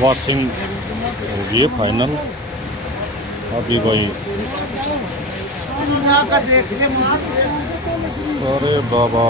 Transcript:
Washing हो गई है फाइनल। अभी भाई अरे बाबा